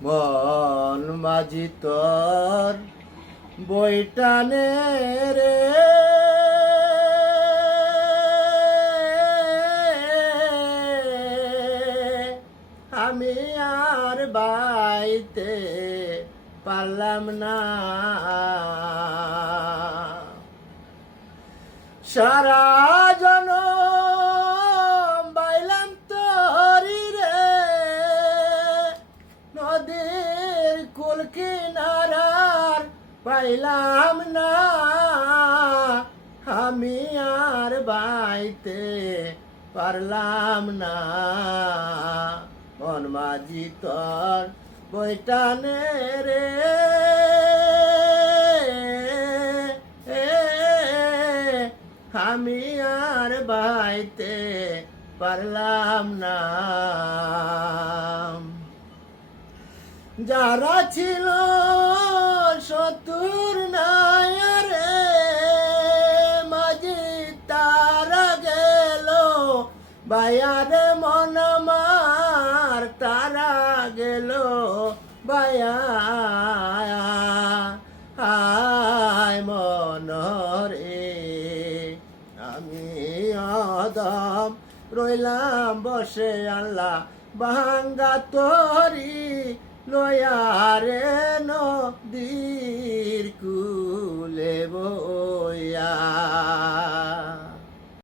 মন মাঝি তোর বইটানে রে আমি আর বাইতে পারলাম না সারা জনম বাইলাম তোরি রে নদীর কুল কিনারার পাইলাম না আমি আর বাইতে পারলাম না মন মাঝি তোর বইটানে রে আমি আর বাইতে পারলাম না যারা ছিল শত্রুর নাই রে মাঝি তারা গেল বায়ারে মন আমার তারা গেল বায়া আয় মন রে আমি অদম রইলাম বসে আল্লাহ ভাঙ্গা তরি লয়ারে নদীর কুলে বইয়া